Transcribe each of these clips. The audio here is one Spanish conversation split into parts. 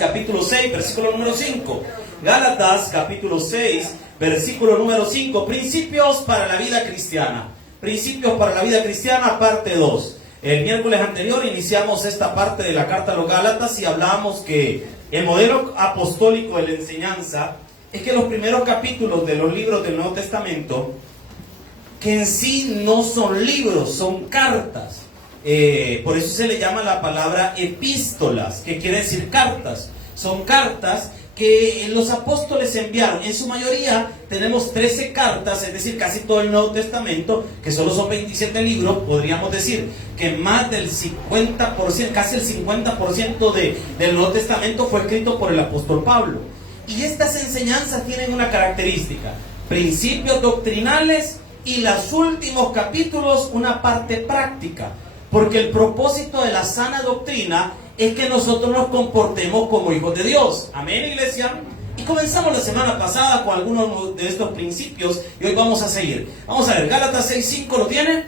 Capítulo 6, versículo número 5. Gálatas, capítulo 6, versículo número 5. Principios para la vida cristiana. Principios para la vida cristiana, parte 2. El miércoles anterior iniciamos esta parte de la carta a los Gálatas y hablábamos que el modelo apostólico de la enseñanza es que los primeros capítulos de los libros del Nuevo Testamento, que en sí no son libros, son cartas. Por eso se le llama la palabra epístolas, que quiere decir cartas. Son cartas que los apóstoles enviaron. En su mayoría tenemos 13 cartas, es decir, casi todo el Nuevo Testamento, que solo son 27 libros. Podríamos decir que más del 50%, casi el 50% del Nuevo Testamento fue escrito por el apóstol Pablo. Y estas enseñanzas tienen una característica: principios doctrinales y los últimos capítulos una parte práctica. Porque el propósito de la sana doctrina es que nosotros nos comportemos como hijos de Dios. Amén, iglesia. Y comenzamos la semana pasada con algunos de estos principios y hoy vamos a seguir. Vamos a ver, Gálatas 6:5, ¿lo tiene?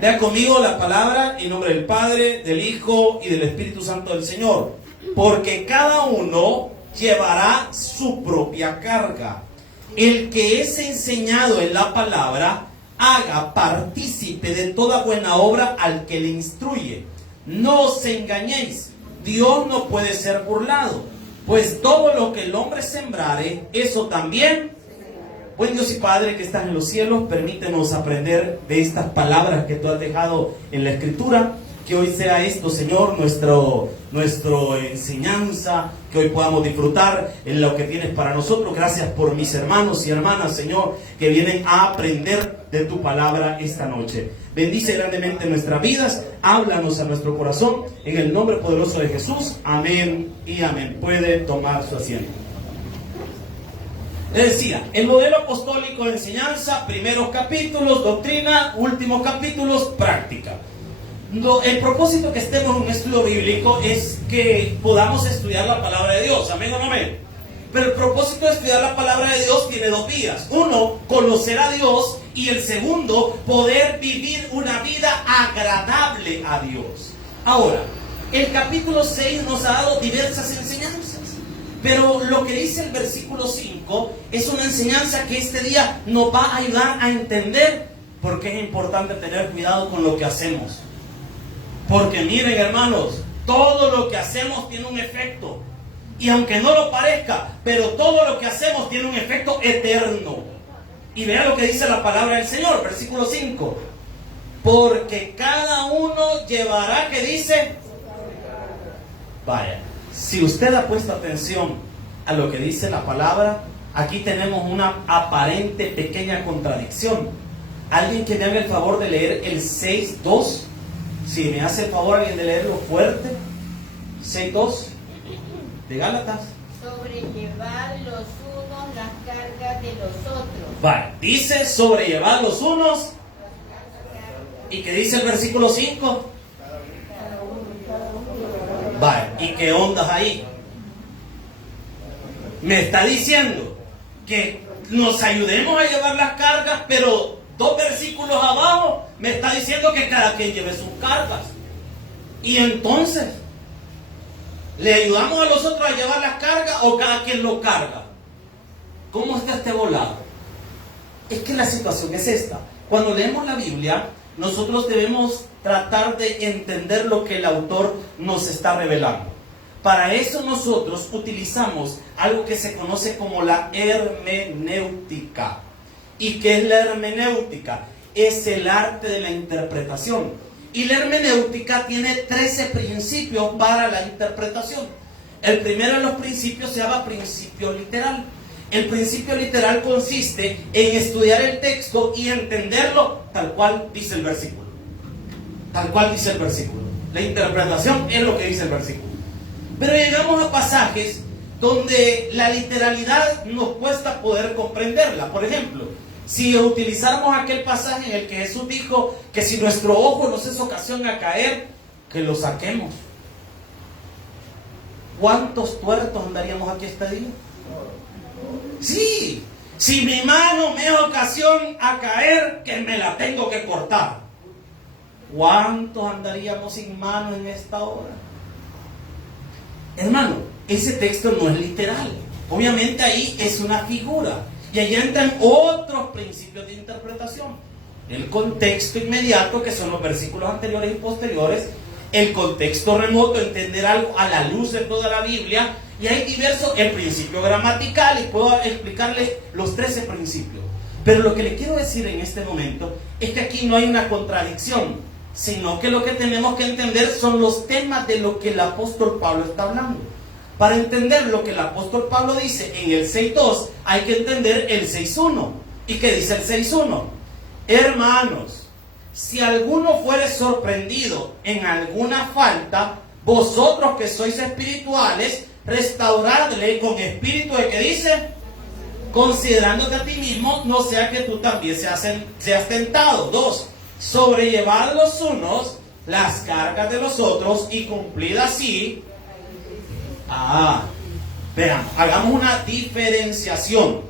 Lea conmigo la palabra en nombre del Padre, del Hijo y del Espíritu Santo del Señor. Porque cada uno llevará su propia carga. El que es enseñado en la palabra, haga partícipe de toda buena obra al que le instruye. No os engañéis, Dios no puede ser burlado, pues todo lo que el hombre sembrare, eso también. Buen Dios y Padre que estás en los cielos, permítenos aprender de estas palabras que tú has dejado en la Escritura. Que hoy sea esto, Señor, nuestro enseñanza, que hoy podamos disfrutar en lo que tienes para nosotros. Gracias por mis hermanos y hermanas, Señor, que vienen a aprender de tu palabra esta noche. Bendice grandemente nuestras vidas, háblanos a nuestro corazón, en el nombre poderoso de Jesús. Amén y amén. Puede tomar su asiento. Les decía, el modelo apostólico de enseñanza, primeros capítulos, doctrina, últimos capítulos, práctica. El propósito que estemos en un estudio bíblico es que podamos estudiar la palabra de Dios. Amén o no amén. Pero el propósito de estudiar la palabra de Dios tiene dos vías. Uno, conocer a Dios. Y el segundo, poder vivir una vida agradable a Dios. Ahora, el capítulo 6 nos ha dado diversas enseñanzas. Pero lo que dice el versículo 5 es una enseñanza que este día nos va a ayudar a entender por qué es importante tener cuidado con lo que hacemos. Porque miren, hermanos, todo lo que hacemos tiene un efecto. Y aunque no lo parezca, pero todo lo que hacemos tiene un efecto eterno. Y vea lo que dice la palabra del Señor, versículo 5. Porque cada uno llevará, ¿qué dice? Vaya, si usted ha puesto atención a lo que dice la palabra, aquí tenemos una aparente pequeña contradicción. ¿Alguien que me haga el favor de leer el 6:2? Si me hace el favor alguien de leerlo fuerte. 6:2 de Gálatas. Sobrellevar los unos las cargas de los otros. Vale, dice sobrellevar los unos. ¿Y qué dice el versículo 5? Vale, ¿y qué ondas ahí? Me está diciendo que nos ayudemos a llevar las cargas, pero 2 versículos abajo me está diciendo que cada quien lleve sus cargas. Y entonces, ¿le ayudamos a los otros a llevar las cargas o cada quien lo carga? ¿Cómo está este volado? Es que la situación es esta. Cuando leemos la Biblia, nosotros debemos tratar de entender lo que el autor nos está revelando. Para eso nosotros utilizamos algo que se conoce como la hermenéutica. ¿Y qué es la hermenéutica? Es el arte de la interpretación. Y la hermenéutica tiene 13 principios para la interpretación. El primero de los principios se llama principio literal. El principio literal consiste en estudiar el texto y entenderlo tal cual dice el versículo. Tal cual dice el versículo. La interpretación es lo que dice el versículo. Pero llegamos a pasajes donde la literalidad nos cuesta poder comprenderla. Por ejemplo, si utilizáramos aquel pasaje en el que Jesús dijo que si nuestro ojo nos es ocasión a caer, que lo saquemos. ¿Cuántos tuertos andaríamos aquí este día? Sí, si mi mano me es ocasión a caer, que me la tengo que cortar. ¿Cuántos andaríamos sin mano en esta hora? Hermano, ese texto no es literal. Obviamente ahí es una figura. Y ahí entran otros principios de interpretación. El contexto inmediato, que son los versículos anteriores y posteriores. El contexto remoto, entender algo a la luz de toda la Biblia. Y hay diversos, el principio gramatical, y puedo explicarles los 13 principios. Pero lo que le quiero decir en este momento es que aquí no hay una contradicción, sino que lo que tenemos que entender son los temas de lo que el apóstol Pablo está hablando. Para entender lo que el apóstol Pablo dice en el 6.2, hay que entender el 6.1. ¿Y qué dice el 6.1? Hermanos, si alguno fuere sorprendido en alguna falta, vosotros que sois espirituales, restauradle con espíritu de, ¿qué dice? Considerándote a ti mismo, no sea que tú también seas tentado. 2. Sobrellevad los unos las cargas de los otros y cumplid así. Vean, hagamos una diferenciación.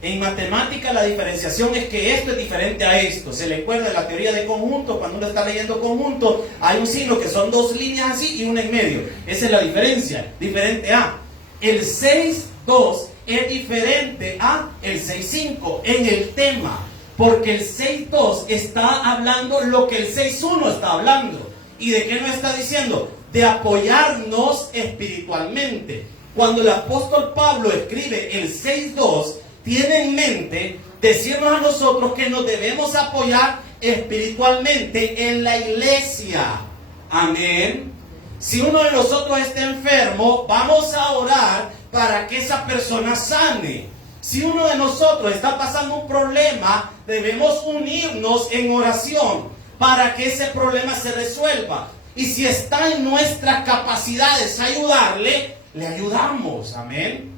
En matemática la diferenciación es que esto es diferente a esto. Se le recuerda la teoría de conjunto. Cuando uno está leyendo conjunto, hay un signo que son dos líneas así y una en medio. Esa es la diferencia, diferente a. El 6.2 es diferente a el 6.5 en el tema, porque el 6.2 está hablando lo que el 6.1 está hablando. ¿Y de qué nos está diciendo? De apoyarnos espiritualmente. Cuando el apóstol Pablo escribe el 6.2, tiene en mente decirnos a nosotros que nos debemos apoyar espiritualmente en la iglesia. Amén. Si uno de nosotros está enfermo, vamos a orar para que esa persona sane. Si uno de nosotros está pasando un problema, debemos unirnos en oración para que ese problema se resuelva. Y si está en nuestras capacidades ayudarle, le ayudamos. Amén.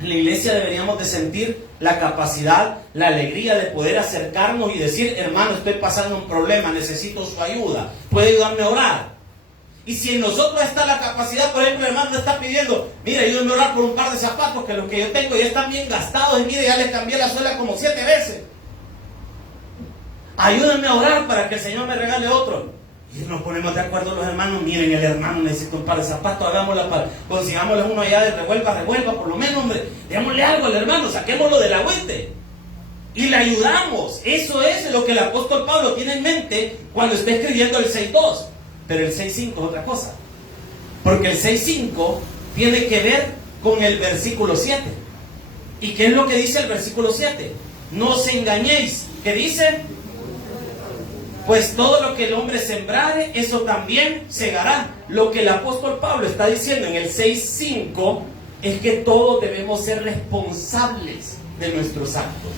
En la iglesia deberíamos de sentir la capacidad, la alegría de poder acercarnos y decir: hermano, estoy pasando un problema, necesito su ayuda, ¿puede ayudarme a orar? Y si en nosotros está la capacidad, por ejemplo, el hermano está pidiendo: mire, ayúdenme a orar por un par de zapatos que los que yo tengo ya están bien gastados, y mire, ya les cambié la suela como 7 veces. Ayúdenme a orar para que el Señor me regale otro. Y nos ponemos de acuerdo los hermanos: miren, el hermano necesita un par de zapatos, consigámosle uno allá de revuelva, por lo menos, hombre, démosle algo al hermano, saquémoslo del agüite. Y le ayudamos. Eso es lo que el apóstol Pablo tiene en mente cuando está escribiendo el 6.2. Pero el 6.5 es otra cosa. Porque el 6.5 tiene que ver con el versículo 7. ¿Y qué es lo que dice el versículo 7? No os engañéis. ¿Qué dice? Pues todo lo que el hombre sembrare, eso también segará. Lo que el apóstol Pablo está diciendo en el 6.5 es que todos debemos ser responsables de nuestros actos.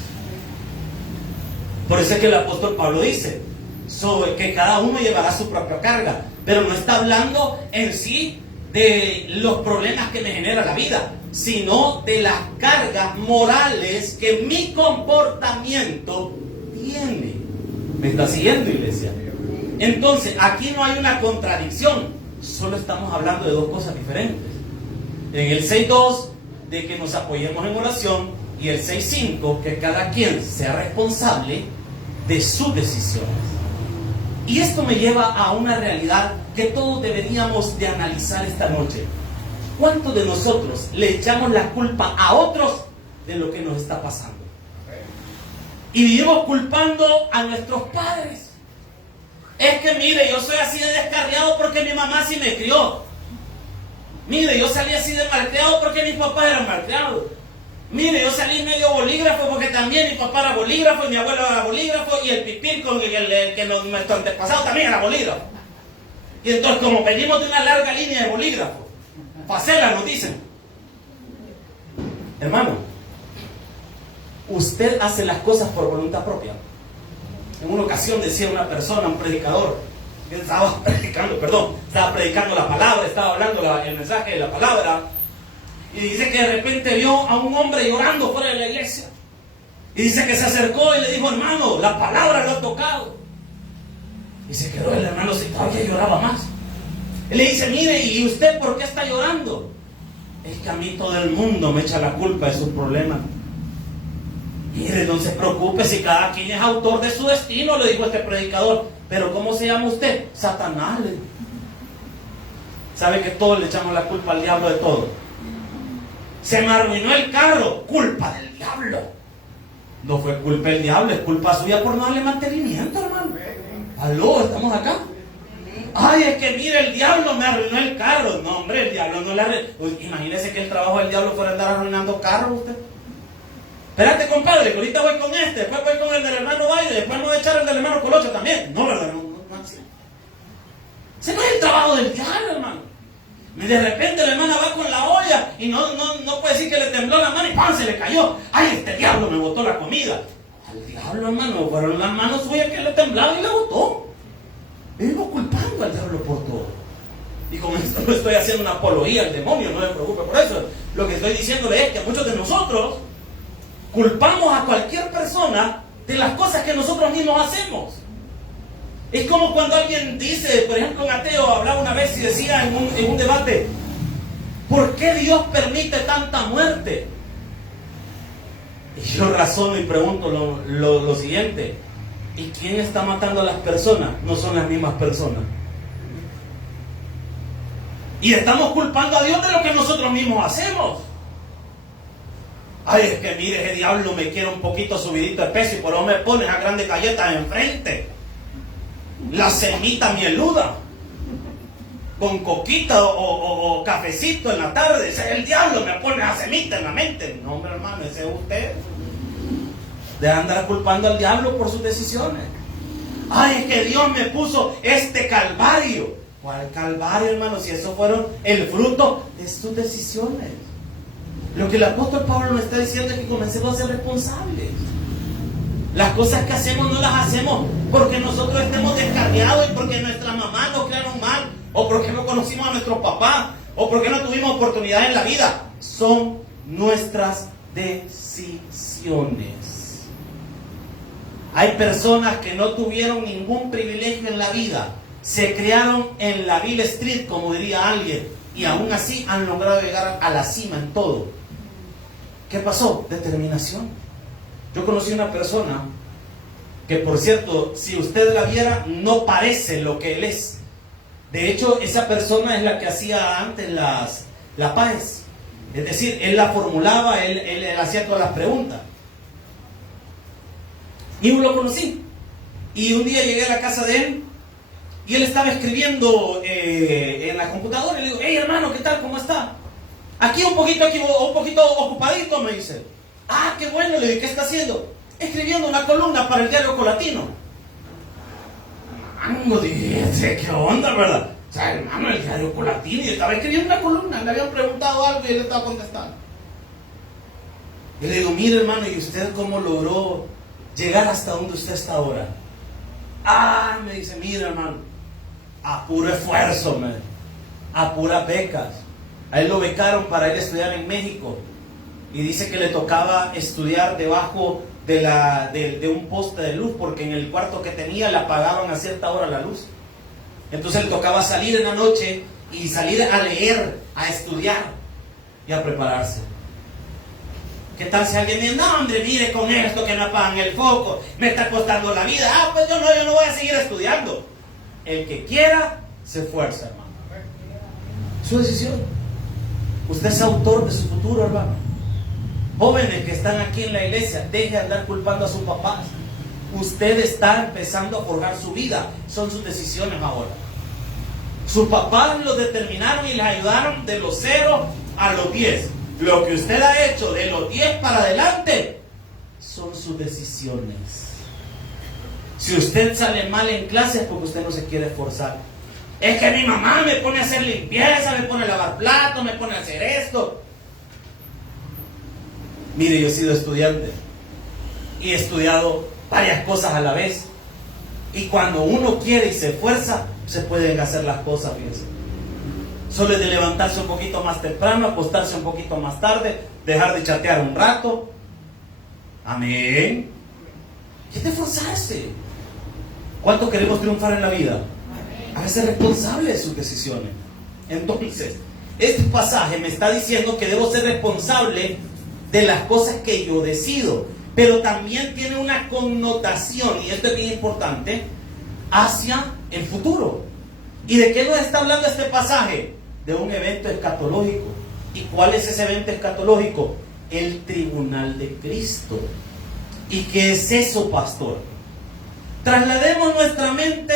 Por eso es que el apóstol Pablo dice sobre que cada uno llevará su propia carga, pero no está hablando en sí de los problemas que me genera la vida, sino de las cargas morales que mi comportamiento tiene. ¿Me está siguiendo, iglesia? Entonces, aquí no hay una contradicción, solo estamos hablando de dos cosas diferentes. En el 6.2, de que nos apoyemos en oración, y el 6.5, que cada quien sea responsable de sus decisiones. Y esto me lleva a una realidad que todos deberíamos de analizar esta noche. ¿Cuántos de nosotros le echamos la culpa a otros de lo que nos está pasando? Y vivimos culpando a nuestros padres. Es que mire, yo soy así de descarriado porque mi mamá sí me crió. Mire, yo salí así de malcriado porque mis papás eran malcriados. Mire, yo salí medio bolígrafo porque también mi papá era bolígrafo y mi abuelo era bolígrafo y el pipín con el que nuestro antepasado también era bolígrafo. Y entonces, como venimos de una larga línea de bolígrafo, facela nos dicen. Hermano, usted hace las cosas por voluntad propia. En una ocasión decía una persona, un predicador, que estaba predicando la palabra, estaba hablando el mensaje de la palabra, y dice que de repente vio a un hombre llorando fuera de la iglesia. Y dice que se acercó y le dijo: hermano, la palabra lo ha tocado. Y se quedó el hermano si todavía lloraba más. Él le dice: mire, ¿y usted por qué está llorando? Es que a mí todo el mundo me echa la culpa de sus problemas. Mire, no se preocupe, si cada quien es autor de su destino, le dijo este predicador. Pero ¿cómo se llama usted? Satanás. ¿Sabe que todos le echamos la culpa al diablo de todo? Se me arruinó el carro, culpa del diablo. No fue culpa del diablo, es culpa suya por no darle mantenimiento, hermano. Aló, ¿estamos acá? Ay, es que mire, el diablo me arruinó el carro. No, hombre, el diablo no le arruinó. Imagínese que el trabajo del diablo fuera andar arruinando carros usted. Espérate, compadre, que ahorita voy con este, después voy con el del hermano Baile, después me voy a echar el del hermano Colocho también. No, ¿verdad? No así. Ese no es el trabajo del diablo, hermano. Y de repente la hermana va con la olla y no puede decir que le tembló la mano y ¡pam! Se le cayó. ¡Ay, este diablo me botó la comida! Al diablo, hermano, fueron las manos suyas que le temblaron y la botó. Vengo culpando al diablo por todo. Y con esto no estoy haciendo una apología al demonio, no se preocupe por eso. Lo que estoy diciéndole es que muchos de nosotros culpamos a cualquier persona de las cosas que nosotros mismos hacemos. Es como cuando alguien dice, por ejemplo, un ateo hablaba una vez y decía en un debate, ¿por qué Dios permite tanta muerte? Y yo razono y pregunto lo siguiente, ¿y quién está matando a las personas? No son las mismas personas. Y estamos culpando a Dios de lo que nosotros mismos hacemos. Ay, es que mire, ese diablo me quiere un poquito subidito de peso y por eso me pones a grandes galletas enfrente. La semita mieluda con coquita o cafecito en la tarde. Ese es el diablo, me pone a semita en la mente. No, hombre, hermano, ese es usted. De andar culpando al diablo por sus decisiones. Ay, es que Dios me puso este calvario. ¿Cuál calvario, hermano? Si eso fueron el fruto de sus decisiones. Lo que el apóstol Pablo nos está diciendo es que comencemos a ser responsables. Las cosas que hacemos no las hacemos porque nosotros estemos descarriados y porque nuestras mamás nos crearon mal, o porque no conocimos a nuestros papás, o porque no tuvimos oportunidad en la vida. Son nuestras decisiones. Hay personas que no tuvieron ningún privilegio en la vida, se criaron en la Ville Street, como diría alguien, y aún así han logrado llegar a la cima en todo. ¿Qué pasó? Determinación. Yo conocí una persona que, por cierto, si usted la viera, no parece lo que él es. De hecho, esa persona es la que hacía antes la PAES. Es decir, él la formulaba, él hacía todas las preguntas. Y yo lo conocí. Y un día llegué a la casa de él y él estaba escribiendo en la computadora y le digo, hey hermano, ¿qué tal? ¿Cómo está? Aquí un poquito ocupadito, me dice. Ah, qué bueno, le dije, ¿qué está haciendo? Escribiendo una columna para el diario Colatino. Mango, dije, ¿qué onda, verdad? O sea, hermano, el diario Colatino, y estaba escribiendo una columna, le habían preguntado algo y él estaba contestando. Y le digo, mire hermano, ¿y usted cómo logró llegar hasta donde usted está ahora? Ah, me dice, mire hermano, a puro esfuerzo, a puras becas. A él lo becaron para ir a estudiar en México. Y dice que le tocaba estudiar debajo de un poste de luz, porque en el cuarto que tenía le apagaban a cierta hora la luz. Entonces le tocaba salir en la noche y salir a leer, a estudiar y a prepararse. ¿Qué tal si alguien dice, no hombre, mire con esto que me apagan el foco, me está costando la vida? Ah, pues yo no voy a seguir estudiando. El que quiera, se esfuerza, hermano. Su decisión. Usted es autor de su futuro, hermano. Jóvenes que están aquí en la iglesia, deje de andar culpando a sus papás. Usted está empezando a forjar su vida. Son sus decisiones ahora. Sus papás los determinaron y les ayudaron de los 0 a los 10. Lo que usted ha hecho de los 10 para adelante son sus decisiones. Si usted sale mal en clase es porque usted no se quiere esforzar. Es que mi mamá me pone a hacer limpieza, me pone a lavar platos, me pone a hacer esto. Mire, yo he sido estudiante y he estudiado varias cosas a la vez. Y cuando uno quiere y se esfuerza, se pueden hacer las cosas, fíjense. Solo es de levantarse un poquito más temprano, acostarse un poquito más tarde, dejar de chatear un rato. Amén. ¿Qué te esforzarse? ¿Cuánto queremos triunfar en la vida? A veces responsable de sus decisiones. Entonces, este pasaje me está diciendo que debo ser responsable de las cosas que yo decido, pero también tiene una connotación, y esto es bien importante, hacia el futuro. ¿Y de qué nos está hablando este pasaje? de un evento escatológico. ¿Y cuál es ese evento escatológico? El tribunal de Cristo. ¿Y qué es eso, pastor? Traslademos nuestra mente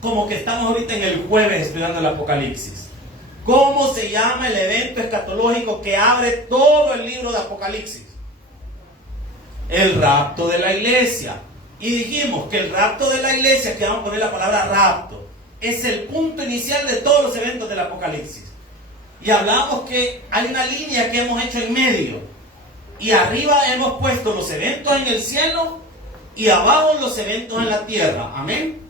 como que estamos ahorita en el jueves estudiando el Apocalipsis. ¿Cómo se llama el evento escatológico que abre todo el libro de Apocalipsis? El rapto de la iglesia. Y dijimos que el rapto de la iglesia, que vamos a poner la palabra rapto, es el punto inicial de todos los eventos del Apocalipsis. Y hablamos que hay una línea que hemos hecho en medio. Y arriba hemos puesto los eventos en el cielo y abajo los eventos en la tierra. Amén.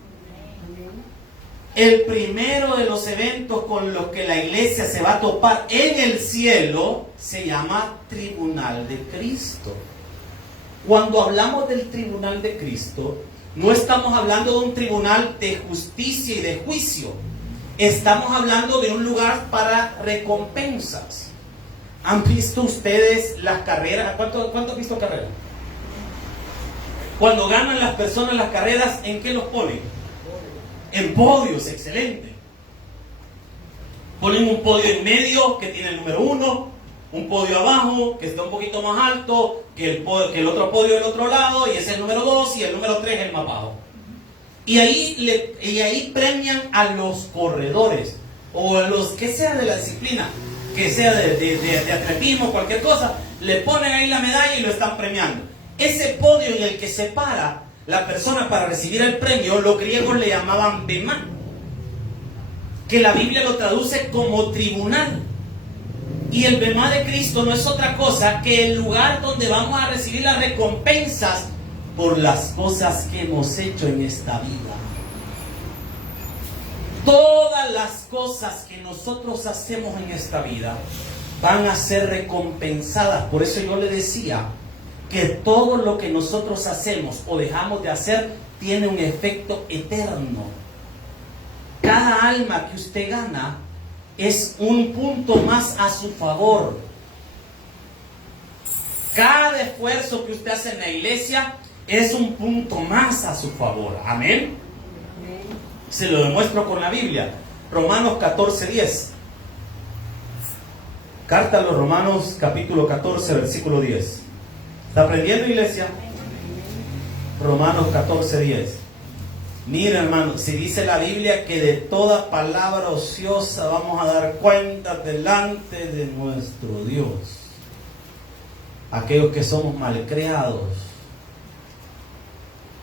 El primero de los eventos con los que la iglesia se va a topar en el cielo se llama Tribunal de Cristo. Cuando hablamos del Tribunal de Cristo, no estamos hablando de un tribunal de justicia y de juicio. Estamos hablando de un lugar para recompensas. ¿Han visto ustedes las carreras? ¿Cuánto han visto carreras? Cuando ganan las personas las carreras, ¿en qué los ponen? En podios, excelente. Ponen un podio en medio que tiene el número 1, un podio abajo que está un poquito más alto que el otro podio del otro lado, y ese es el número 2, y el número 3 es el más bajo. Y ahí premian a los corredores, o a los que sea de la disciplina, que sea de atletismo, cualquier cosa, le ponen ahí la medalla y lo están premiando. Ese podio en el que se para la persona para recibir el premio, los griegos le llamaban bemá, que la Biblia lo traduce como tribunal. Y el bemá de Cristo no es otra cosa que el lugar donde vamos a recibir las recompensas por las cosas que hemos hecho en esta vida. Todas las cosas que nosotros hacemos en esta vida van a ser recompensadas. Por eso yo le decía que todo lo que nosotros hacemos o dejamos de hacer tiene un efecto eterno. Cada alma que usted gana es un punto más a su favor. Cada esfuerzo que usted hace en la iglesia es un punto más a su favor. Amén. Se lo demuestro con la Biblia. Romanos 14:10. Carta a los Romanos, capítulo 14, versículo 10. ¿Está aprendiendo, iglesia? Romanos 14:10. Mira, hermano, si dice la Biblia que de toda palabra ociosa vamos a dar cuenta delante de nuestro Dios. Aquellos que somos malcriados,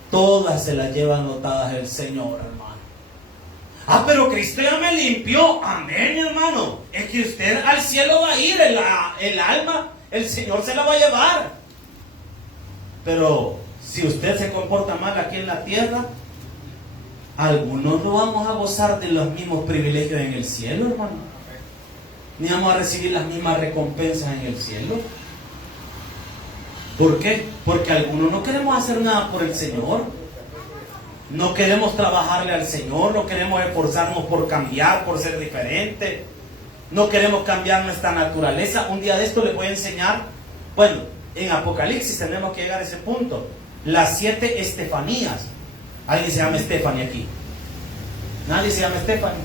todas se las lleva anotadas el Señor, hermano. Ah, pero Cristo ya me limpió. Amén, hermano. Es que usted al cielo va a ir, el alma, el Señor se la va a llevar. Pero si usted se comporta mal aquí en la tierra, algunos no vamos a gozar de los mismos privilegios en el cielo, hermano. Ni vamos a recibir las mismas recompensas en el cielo. ¿Por qué? Porque algunos no queremos hacer nada por el Señor. No queremos trabajarle al Señor, no queremos esforzarnos por cambiar, por ser diferente. No queremos cambiar nuestra naturaleza. Un día de esto les voy a enseñar, bueno, en Apocalipsis tenemos que llegar a ese punto. Las 7 Estefanías. ¿Alguien se llama Stephanie aquí? Nadie se llama Stephanie.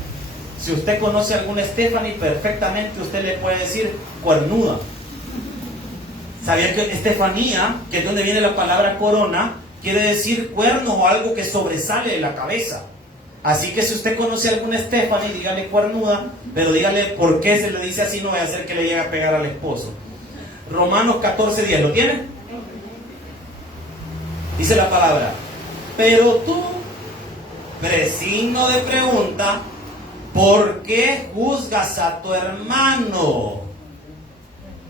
Si usted conoce a alguna Stephanie, perfectamente usted le puede decir cuernuda. ¿Sabía que Estefanía, que es donde viene la palabra corona, quiere decir cuerno o algo que sobresale de la cabeza? Así que si usted conoce a alguna Stephanie, dígale cuernuda, pero dígale por qué se le dice así, no vaya a hacer que le llegue a pegar al esposo. Romanos 14:10, ¿lo tiene? Dice la palabra: pero tú, signo de pregunta, ¿por qué juzgas a tu hermano?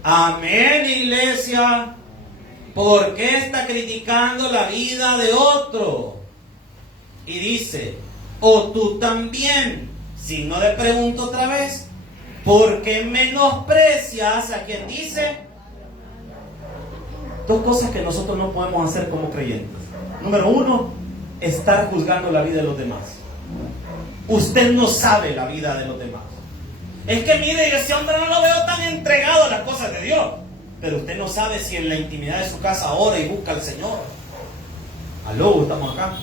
Amén, iglesia. ¿Por qué está criticando la vida de otro? Y dice: o tú también, signo de pregunta otra vez, ¿por qué menosprecias a quien dice? Dos cosas que nosotros no podemos hacer como creyentes. Número 1, estar juzgando la vida de los demás. Usted no sabe la vida de los demás. Es que mire, ese hombre no lo veo tan entregado a las cosas de Dios. Pero usted no sabe si en la intimidad de su casa ora y busca al Señor. Aló, estamos acá.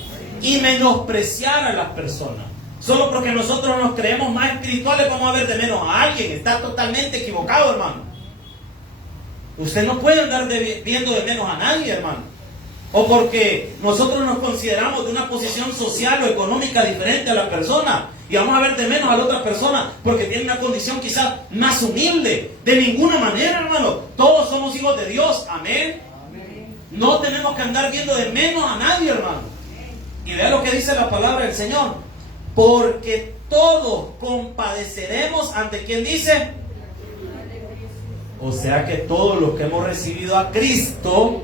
Y menospreciar a las personas. Solo porque nosotros nos creemos más espirituales vamos a ver de menos a alguien. Está totalmente equivocado, hermano. Usted no puede andar viendo de menos a nadie, hermano. O porque nosotros nos consideramos de una posición social o económica diferente a la persona y vamos a ver de menos a la otra persona porque tiene una condición quizás más humilde. De ninguna manera, hermano. Todos somos hijos de Dios. Amén. No tenemos que andar viendo de menos a nadie, hermano. Y vea lo que dice la palabra del Señor. Porque todos compadeceremos ante quien dice. O sea que todos los que hemos recibido a Cristo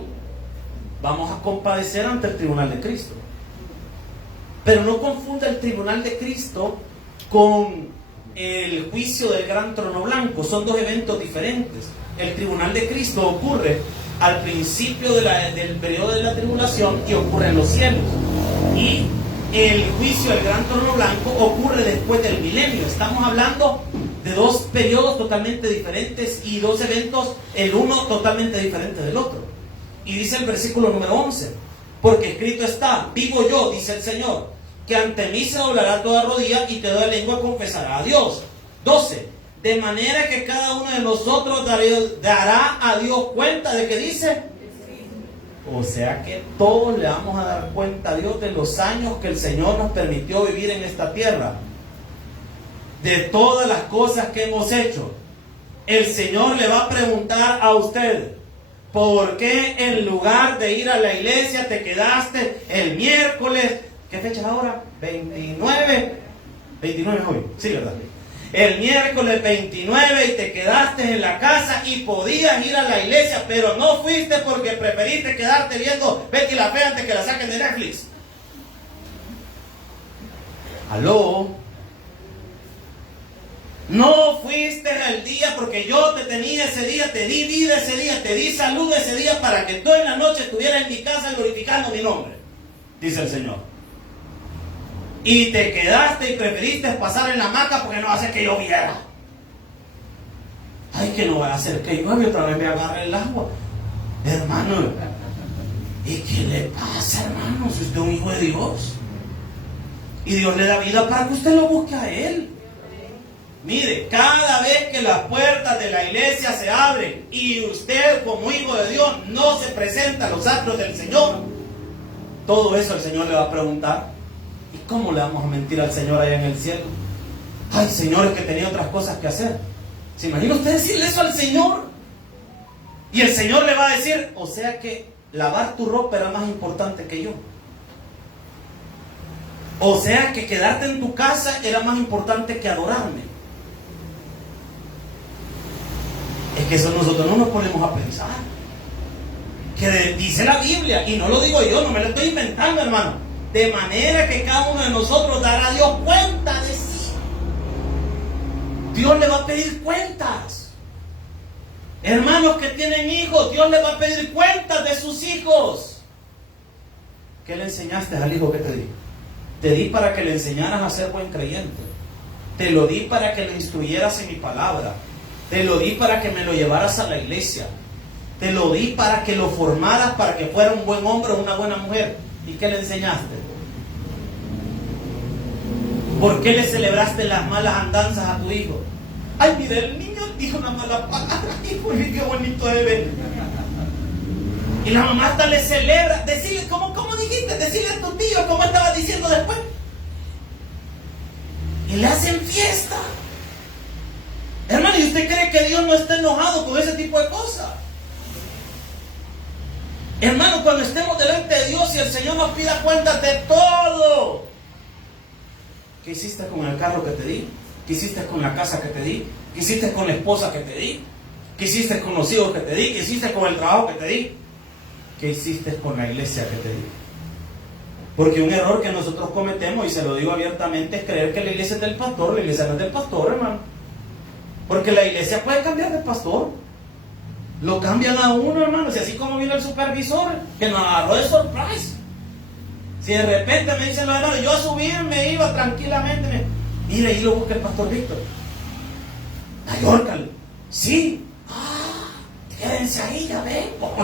vamos a compadecer ante el tribunal de Cristo. Pero no confunda el tribunal de Cristo con el juicio del gran trono blanco. Son dos eventos diferentes. El tribunal de Cristo ocurre al principio del periodo de la tribulación y ocurre en los cielos. Y el juicio del gran trono blanco ocurre después del milenio. Estamos hablando de dos periodos totalmente diferentes y dos eventos, el uno totalmente diferente del otro. Y dice el versículo número 11: porque escrito está, vivo yo, dice el Señor, que ante mí se doblará toda rodilla y toda lengua confesará a Dios. 12. De manera que cada uno de nosotros dará a Dios cuenta de que dice. O sea que todos le vamos a dar cuenta a Dios de los años que el Señor nos permitió vivir en esta tierra. De todas las cosas que hemos hecho. El Señor le va a preguntar a usted: ¿por qué en lugar de ir a la iglesia te quedaste el miércoles? ¿Qué fecha es ahora? 29. 29 es hoy, sí, ¿verdad? El miércoles 29 y te quedaste en la casa y podías ir a la iglesia, pero no fuiste porque preferiste quedarte viendo Betty la Fea antes que la saquen de Netflix. ¿Aló? No fuiste al día porque yo te tenía ese día, te di vida ese día, te di salud ese día para que tú en la noche estuvieras en mi casa glorificando mi nombre, dice el Señor. Y te quedaste y preferiste pasar en la hamaca porque no hace que lloviera. Ay, que no va a hacer que llueve, otra vez me agarre el agua. Hermano, ¿y qué le pasa, hermano? Si usted es un hijo de Dios y Dios le da vida para que usted lo busque a Él. Mire, cada vez que las puertas de la iglesia se abren y usted como hijo de Dios no se presenta a los atrios del Señor, todo eso el Señor le va a preguntar. ¿Y cómo le vamos a mentir al Señor allá en el cielo? Ay, Señor, es que tenía otras cosas que hacer. ¿Se imagina usted decirle eso al Señor? Y el Señor le va a decir, o sea que lavar tu ropa era más importante que yo. O sea que quedarte en tu casa era más importante que adorarme. Es que eso nosotros no nos ponemos a pensar. Que dice la Biblia, y no lo digo yo, no me lo estoy inventando, hermano. De manera que cada uno de nosotros dará a Dios cuenta de sí. Dios le va a pedir cuentas. Hermanos que tienen hijos, Dios le va a pedir cuentas de sus hijos. ¿Qué le enseñaste al hijo que te di? Te di para que le enseñaras a ser buen creyente. Te lo di para que lo instruyeras en mi palabra. Te lo di para que me lo llevaras a la iglesia. Te lo di para que lo formaras, para que fuera un buen hombre o una buena mujer. ¿Y qué le enseñaste? ¿Por qué le celebraste las malas andanzas a tu hijo? Ay, mira, el niño dijo una mala palabra. Hijo, qué bonito de ver. Y la mamá hasta le celebra. Decirle, ¿cómo dijiste? Decirle a tu tío cómo estaba diciendo después. Y le hacen fiesta. Hermano, ¿y usted cree que Dios no está enojado con ese tipo de cosas? Hermano, cuando estemos delante de Dios y el Señor nos pida cuentas de todo. ¿Qué hiciste con el carro que te di? ¿Qué hiciste con la casa que te di? ¿Qué hiciste con la esposa que te di? ¿Qué hiciste con los hijos que te di? ¿Qué hiciste con el trabajo que te di? ¿Qué hiciste con la iglesia que te di? Porque un error que nosotros cometemos, y se lo digo abiertamente, es creer que la iglesia es del pastor. La iglesia no es del pastor, hermano. Porque la iglesia puede cambiar de pastor. Lo cambian a uno, hermano. Si así como vino el supervisor, que nos agarró de surprise. Si de repente me dicen los hermanos, yo a subir me iba tranquilamente. Mira, ahí lo busca el pastor Víctor. Mallorca. Sí. Quédense ahí, ya vengo.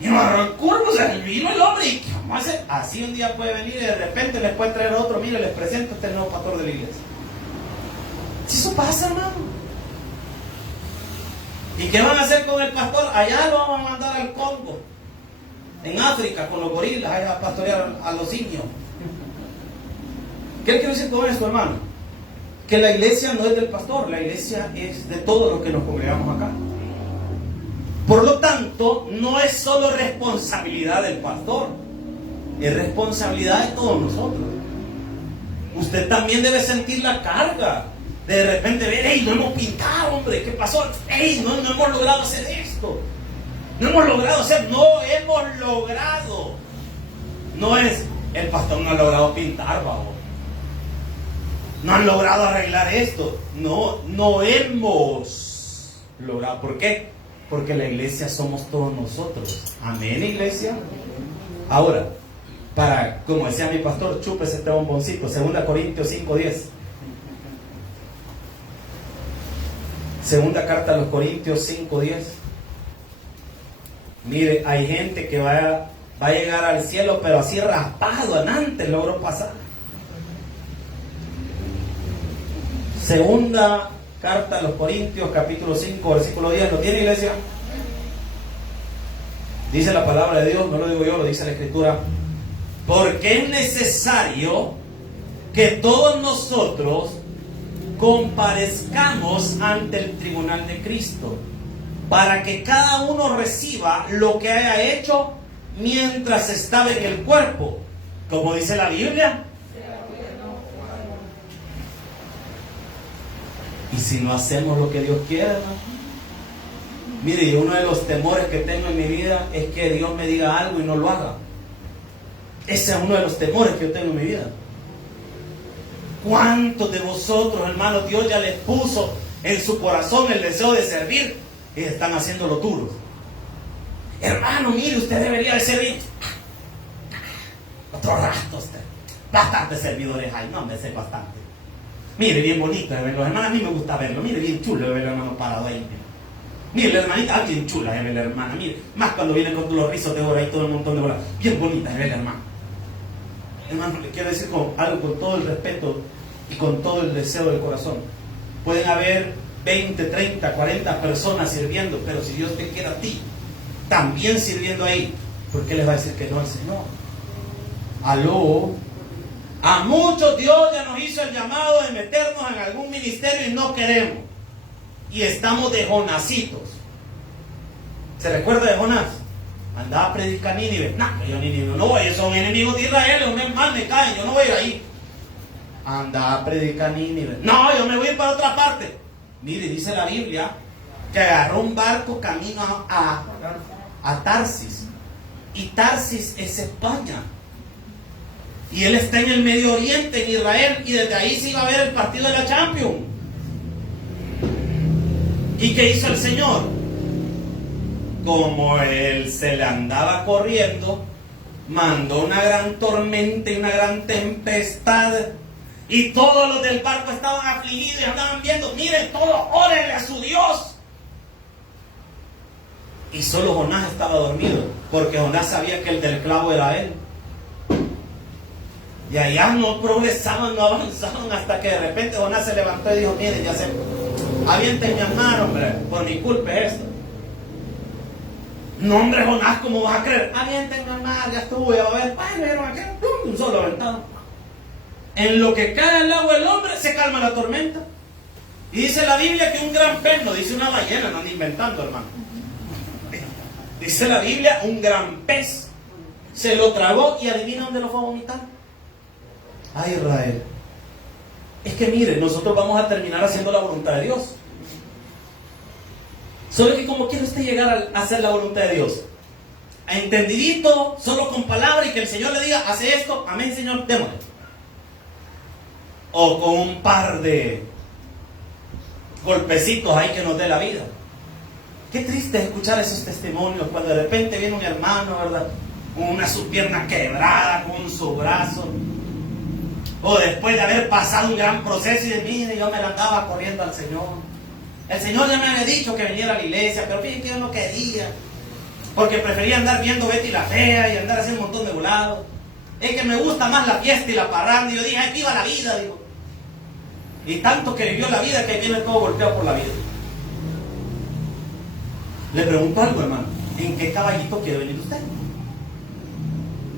Y no agarró el curvo, o sea, vino el hombre y ¿qué vamos a hacer? Así un día puede venir y de repente les puede traer otro, mire, les presento a este nuevo pastor de la iglesia. Si eso pasa, hermano. ¿Y qué van a hacer con el pastor? Allá lo vamos a mandar al Congo, en África, con los gorilas, allá a pastorear a los indios. ¿Qué quiero decir con esto, hermano? Que la iglesia no es del pastor, la iglesia es de todos los que nos congregamos acá. Por lo tanto, no es solo responsabilidad del pastor, es responsabilidad de todos nosotros. Usted también debe sentir la carga de repente ver, hey, no hemos pintado, hombre, ¿qué pasó? Hey, no hemos logrado hacer esto. No hemos logrado. No es, el pastor no ha logrado pintar, babo. No han logrado arreglar esto. No hemos logrado. ¿Por qué? Porque la iglesia somos todos nosotros. Amén, iglesia. Ahora, como decía mi pastor, chúpese este bomboncito. 2 Corintios 5:10. Segunda carta a los Corintios 5:10. Mire, hay gente que va a llegar al cielo, pero así raspado, antes logró pasar. Segunda carta a los Corintios, capítulo 5, versículo 10. ¿Lo tiene, iglesia? Dice la palabra de Dios, no lo digo yo, lo dice la Escritura. Porque es necesario que todos nosotros comparezcamos ante el tribunal de Cristo, para que cada uno reciba lo que haya hecho mientras estaba en el cuerpo, como dice la Biblia. Y si no hacemos lo que Dios quiere, ¿no? Mire, uno de los temores que tengo en mi vida es que Dios me diga algo y no lo haga. Ese es uno de los temores que yo tengo en mi vida. ¿Cuántos de vosotros, hermanos, Dios ya les puso en su corazón el deseo de servir y están haciendo lo duro? Hermano, mire, usted debería de servir. Otro rato usted. Bastantes servidores hay, no me sé bastante. Mire, bien bonito de verlo, hermano, a mí me gusta verlo. Mire, bien chulo de ver el hermano parado ahí. Mire, la hermanita, bien chula de ver la hermana. Mire, más cuando viene con los rizos de oro y todo un montón de bolas. Bien bonita de ver la hermana. Hermano, le quiero decir algo con todo el respeto y con todo el deseo del corazón. Pueden haber 20, 30, 40 personas sirviendo, pero si Dios te quiere a ti también sirviendo ahí, ¿por qué les va a decir que no al Señor? Aló. A muchos Dios ya nos hizo el llamado de meternos en algún ministerio y no queremos. Y estamos de Jonacitos. ¿Se recuerda de Jonás? Andaba a predicar Nínive. No, yo Nínive no voy, son enemigos de Israel, mal me caen, yo no voy a ir ahí. Andaba a predicar Nínive. No, yo me voy a ir para otra parte. Mire, dice la Biblia que agarró un barco camino a Tarsis. Y Tarsis es España. Y él está en el Medio Oriente, en Israel, y desde ahí se iba a ver el partido de la Champions. ¿Y qué hizo el Señor? Como él se le andaba corriendo, mandó una gran tormenta y una gran tempestad, y todos los del barco estaban afligidos y andaban viendo, miren, todos órenle a su Dios. Y solo Jonás estaba dormido, porque Jonás sabía que el del clavo era él. Y allá no progresaban, no avanzaban, hasta que de repente Jonás se levantó y dijo, miren, ya se avienten mi mar, hombre, por mi culpa es esto. No, hombre, Jonás, ¿cómo vas a creer? Avienten mi mar, ya estuvo, ya va a ver, vieron aquí, un solo aventado. En lo que cae al agua el hombre, se calma la tormenta. Y dice la Biblia que un gran pez, no dice una ballena, no anda inventando, hermano. Dice la Biblia, un gran pez se lo tragó y adivina dónde lo fue a vomitar. Ay, Israel. Es que mire, nosotros vamos a terminar haciendo la voluntad de Dios. Solo que como quiere usted llegar a hacer la voluntad de Dios, a entendidito, solo con palabra, y que el Señor le diga, hace esto, amén, Señor, démosle. O con un par de golpecitos ahí que nos dé la vida. Qué triste es escuchar esos testimonios cuando de repente viene un hermano, ¿verdad? Con una su pierna quebrada, con su brazo. O después de haber pasado un gran proceso y de mí, yo me la andaba corriendo al Señor. El Señor ya me había dicho que viniera a la iglesia, pero fíjense que yo no quería. Porque prefería andar viendo Betty la Fea y andar haciendo un montón de volados. Es que me gusta más la fiesta y la parranda. Y yo dije, ¡ay, viva la vida! Digo. Y tanto que vivió la vida que viene todo golpeado por la vida. Le pregunto algo, hermano. ¿En qué caballito quiere venir usted?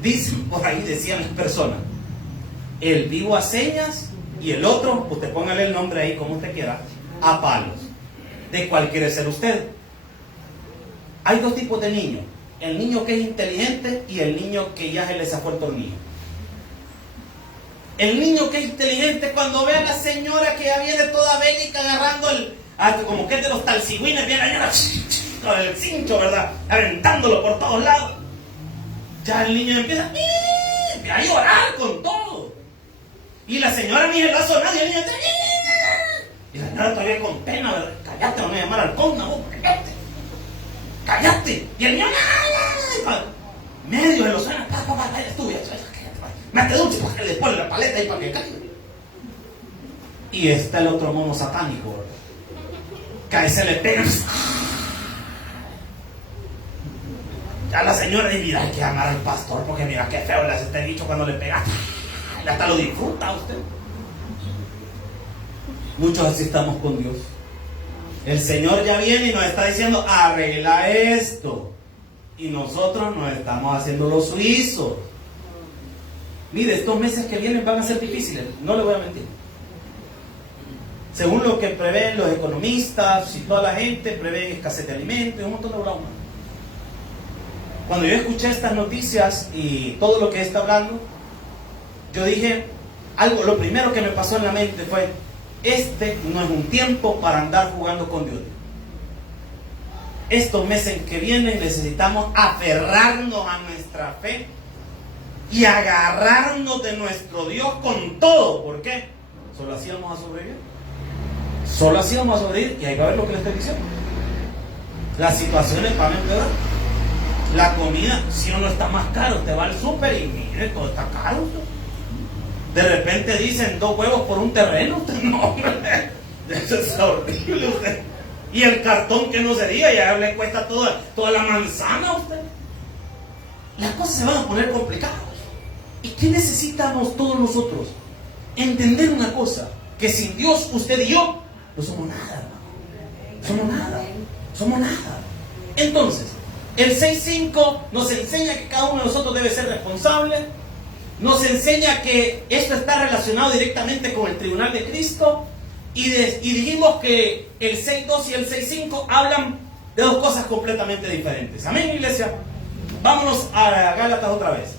Dicen por ahí, decían las personas, el vivo a señas y el otro, usted póngale el nombre ahí como usted quiera, a palos. ¿De cuál quiere ser usted? Hay dos tipos de niños. El niño que es inteligente y el niño que ya se le sacó el tornillo. El niño que es inteligente, cuando ve a la señora que ya viene toda bélica agarrando como que es de los talcigüines, viene allá con el cincho, ¿verdad? Aventándolo por todos lados. Ya el niño empieza a llorar con todo. Y la señora ni el lazo a nadie, el niño está... Y la señora todavía con pena, ¿verdad? Cállate, van a llamar al conda, vos, cállate. Cállate. Y el niño, medio de los suena, ya estuve, mete dulce para que le pone la paleta ahí para que caiga. Y está el otro mono satánico, ¿verdad? Que a ese le pega. Ya la señora dice, mira, hay que llamar al pastor porque mira qué feo le hace este bicho cuando le pega. Y hasta lo disfruta usted. Muchos así estamos con Dios. El Señor ya viene y nos está diciendo, arregla esto. Y nosotros nos estamos haciendo los suizos. Mire, estos meses que vienen van a ser difíciles, no le voy a mentir. Según lo que prevén los economistas y toda la gente, prevén escasez de alimentos y un montón de bromas. Cuando yo escuché estas noticias y todo lo que está hablando, yo dije, lo primero que me pasó en la mente fue, este no es un tiempo para andar jugando con Dios. Estos meses que vienen necesitamos aferrarnos a nuestra fe y agarrarnos de nuestro Dios con todo. ¿Por qué? Solo así vamos a sobrevivir. Solo así vamos a sobrevivir. Y hay que ver lo que le estoy diciendo. Las situaciones van a empeorar. La comida, si uno está más caro, usted va al súper y mire, todo está caro. De repente dicen 2 huevos por un terreno. Usted no, hombre. Eso es horrible usted. Y el cartón que no se diga, ya le cuesta toda la manzana a usted. Las cosas se van a poner complicadas. ¿Y qué necesitamos todos nosotros? Entender una cosa, que sin Dios, usted y yo, no somos nada, hermano. Somos nada. Entonces, el 6.5 nos enseña que cada uno de nosotros debe ser responsable. Nos enseña que esto está relacionado directamente con el tribunal de Cristo. Y dijimos que el 6.2 y el 6.5 hablan de dos cosas completamente diferentes. Amén, iglesia. Vámonos a Gálatas otra vez.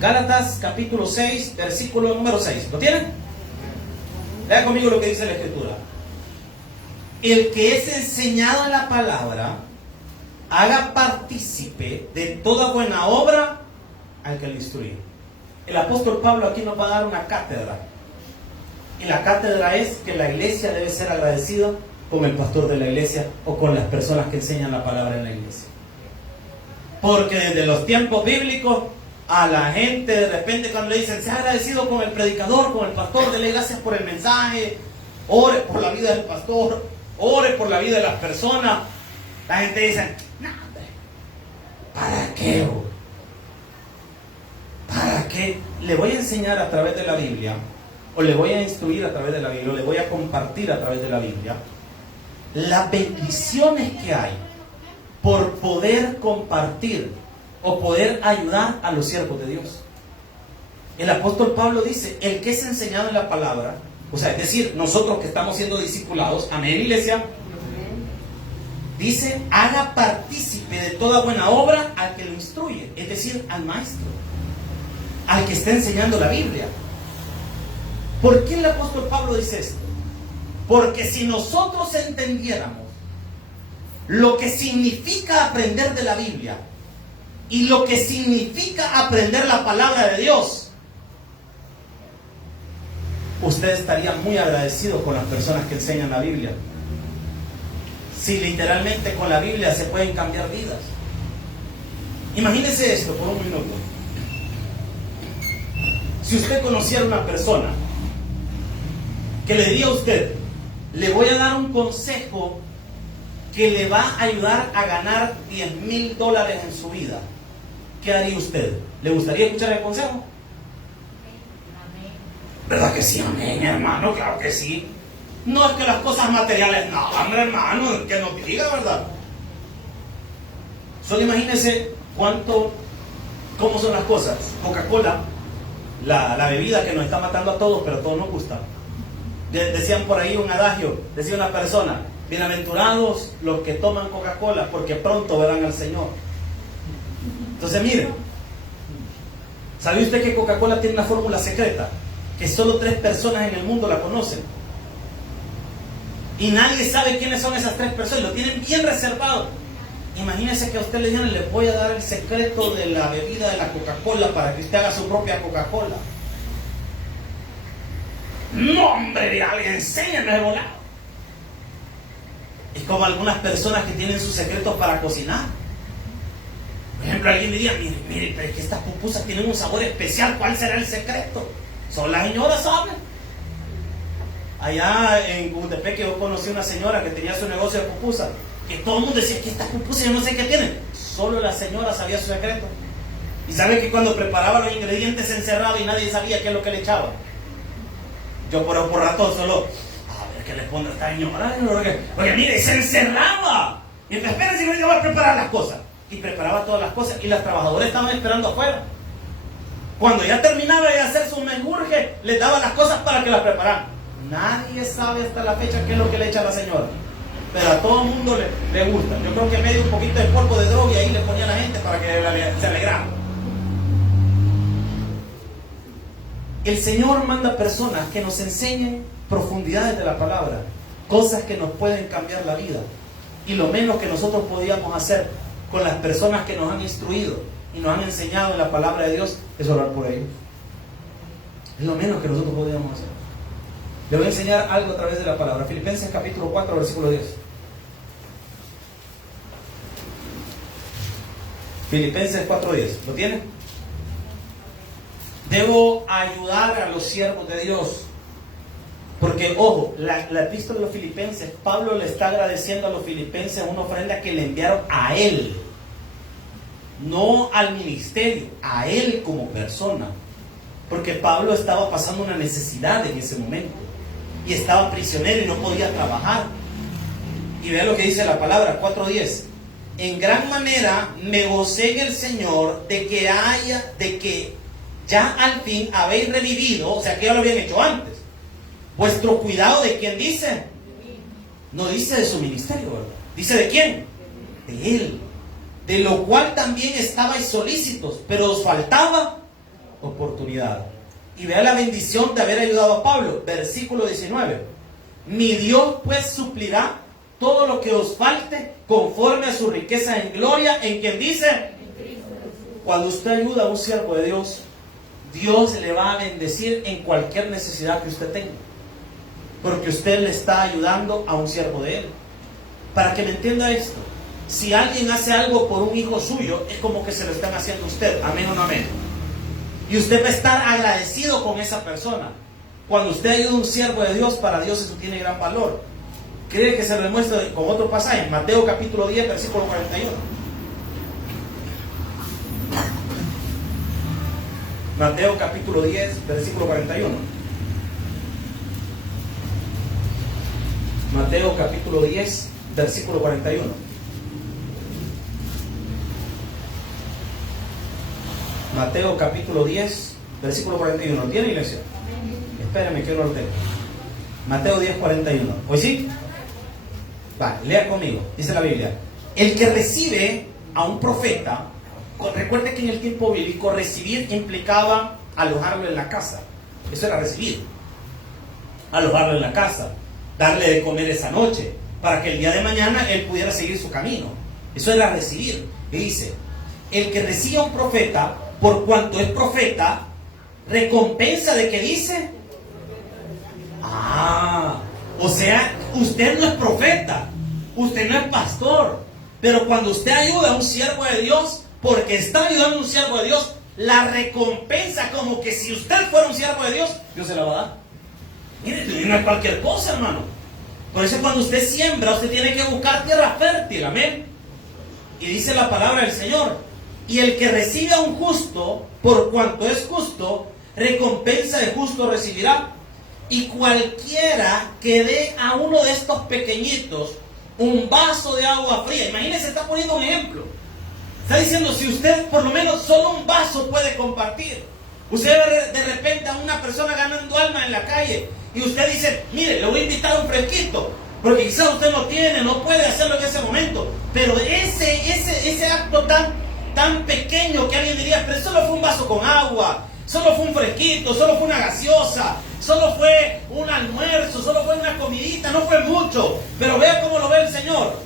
Gálatas capítulo 6, versículo número 6. ¿Lo tienen? Lea conmigo lo que dice la Escritura. El que es enseñado en la palabra, haga partícipe de toda buena obra al que le instruye. El apóstol Pablo aquí nos va a dar una cátedra. Y la cátedra es que la iglesia debe ser agradecida con el pastor de la iglesia o con las personas que enseñan la palabra en la iglesia. Porque desde los tiempos bíblicos, a la gente de repente cuando le dicen, sea agradecido con el predicador, con el pastor, dele gracias por el mensaje, ore por la vida del pastor, ore por la vida de las personas. La gente dice, no, ¿para qué? ¿Para qué? Le voy a enseñar a través de la Biblia, o le voy a instruir a través de la Biblia, o le voy a compartir a través de la Biblia las bendiciones que hay por poder compartir o poder ayudar a los siervos de Dios. El apóstol Pablo dice, el que es enseñado en la palabra, o sea, es decir, nosotros que estamos siendo discipulados, amén, iglesia, dice, haga partícipe de toda buena obra al que lo instruye, es decir, al maestro, al que está enseñando la Biblia. ¿Por qué el apóstol Pablo dice esto? Porque si nosotros entendiéramos lo que significa aprender de la Biblia y lo que significa aprender la palabra de Dios, usted estaría muy agradecido con las personas que enseñan la Biblia. Si literalmente con la Biblia se pueden cambiar vidas. Imagínese esto por un minuto. Si usted conociera una persona que le diría a usted, Le voy a dar un consejo que le va a ayudar a ganar $10,000 en su vida. ¿Qué haría usted? ¿Le gustaría escuchar el consejo? Amén. ¿Verdad que sí? Amén, hermano, claro que sí. No es que las cosas materiales, no, hombre, hermano, que nos diga, ¿verdad? Solo imagínense cómo son las cosas. Coca-Cola, la bebida que nos está matando a todos, pero a todos nos gusta. Decían por ahí un adagio, decía una persona: bienaventurados los que toman Coca-Cola, porque pronto verán al Señor. Entonces, mire, ¿sabe usted que Coca-Cola tiene una fórmula secreta? Que solo 3 personas en el mundo la conocen. Y nadie sabe quiénes son esas 3 personas, lo tienen bien reservado. Imagínense que a usted le digan: les voy a dar el secreto de la bebida de la Coca-Cola para que usted haga su propia Coca-Cola. No, hombre, alguien enséñame de volado. Es como algunas personas que tienen sus secretos para cocinar. Por ejemplo, alguien diría: mire, pero es que estas pupusas tienen un sabor especial, ¿cuál será el secreto? Solo las señoras saben. Allá en Cujutepec yo conocí una señora que tenía su negocio de pupusas, que todo el mundo decía que estas pupusas yo no sé qué tienen. Solo la señora sabía su secreto. Y sabe que cuando preparaba los ingredientes se encerraba y nadie sabía qué es lo que le echaba. Yo por rato solo, a ver qué le pone a esta señora, porque mire, se encerraba. Y entonces, espérense, yo voy a preparar las cosas. Y preparaba todas las cosas y las trabajadoras estaban esperando afuera. Cuando ya terminaba de hacer su menjurje, les daba las cosas para que las prepararan. Nadie sabe hasta la fecha qué es lo que le echa a la señora, pero a todo el mundo le gusta. Yo creo que medio un poquito de polvo de droga y ahí le ponía a la gente para que se alegrara. El Señor manda personas que nos enseñen profundidades de la palabra, cosas que nos pueden cambiar la vida. Y lo menos que nosotros podíamos hacer con las personas que nos han instruido y nos han enseñado en la palabra de Dios es orar por ellos. Es lo menos que nosotros podíamos hacer. Le voy a enseñar algo a través de la palabra. Filipenses capítulo 4, versículo 10. Filipenses 4:10. ¿Lo tiene? Debo ayudar a los siervos de Dios. Porque, ojo, la epístola de los Filipenses, Pablo le está agradeciendo a los filipenses una ofrenda que le enviaron a él. No al ministerio, a él como persona. Porque Pablo estaba pasando una necesidad en ese momento. Y estaba prisionero y no podía trabajar. Y vea lo que dice la palabra, 4:10. En gran manera me gocé en el Señor de que ya al fin habéis revivido, o sea que ya lo habían hecho antes, vuestro cuidado. ¿De quién dice? No dice de su ministerio, ¿verdad? Dice de quién, de él, de lo cual también estabais solícitos, pero os faltaba oportunidad. Y vea la bendición de haber ayudado a Pablo, versículo 19. Mi Dios pues suplirá todo lo que os falte conforme a su riqueza en gloria, en quien dice. Cuando usted ayuda a un siervo de Dios, Dios le va a bendecir en cualquier necesidad que usted tenga, porque usted le está ayudando a un siervo de él. Para que me entienda esto, si alguien hace algo por un hijo suyo, es como que se lo están haciendo a usted. Amén o no amén. Y usted va a estar agradecido con esa persona. Cuando usted ayuda a un siervo de Dios, para Dios eso tiene gran valor. ¿Cree que se lo demuestre con otro pasaje? Mateo capítulo 10, versículo 41. Mateo capítulo 10, versículo 41. Mateo capítulo 10, versículo 41. Mateo capítulo 10, versículo 41. ¿Tiene, iglesia? Espérame que no lo tengo. Mateo 10, 41. ¿Hoy sí? Va, lea conmigo. Dice la Biblia: el que recibe a un profeta, recuerde que en el tiempo bíblico recibir implicaba alojarlo en la casa. Eso era recibir. Alojarlo en la casa, darle de comer esa noche, para que el día de mañana él pudiera seguir su camino. Eso era recibir. Y dice: el que recibe a un profeta, por cuanto es profeta, recompensa de que dice. O sea, usted no es profeta, usted no es pastor, pero cuando usted ayuda a un siervo de Dios, porque está ayudando a un siervo de Dios, la recompensa, como que si usted fuera un siervo de Dios, Dios se la va a dar. Mire, no es cualquier cosa, hermano. Por eso cuando usted siembra, usted tiene que buscar tierra fértil, amén. Y dice la palabra del Señor: y el que recibe a un justo, por cuanto es justo, recompensa de justo recibirá. Y cualquiera que dé a uno de estos pequeñitos un vaso de agua fría, imagínense, está poniendo un ejemplo. Está diciendo, si usted por lo menos solo un vaso puede compartir. Usted ve de repente a una persona ganando alma en la calle y usted dice, mire, le voy a invitar a un fresquito, porque quizás usted no tiene, no puede hacerlo en ese momento. Pero ese acto tan pequeño que alguien diría, pero solo fue un vaso con agua, solo fue un fresquito, solo fue una gaseosa, solo fue un almuerzo, solo fue una comidita, no fue mucho. Pero vea cómo lo ve el Señor.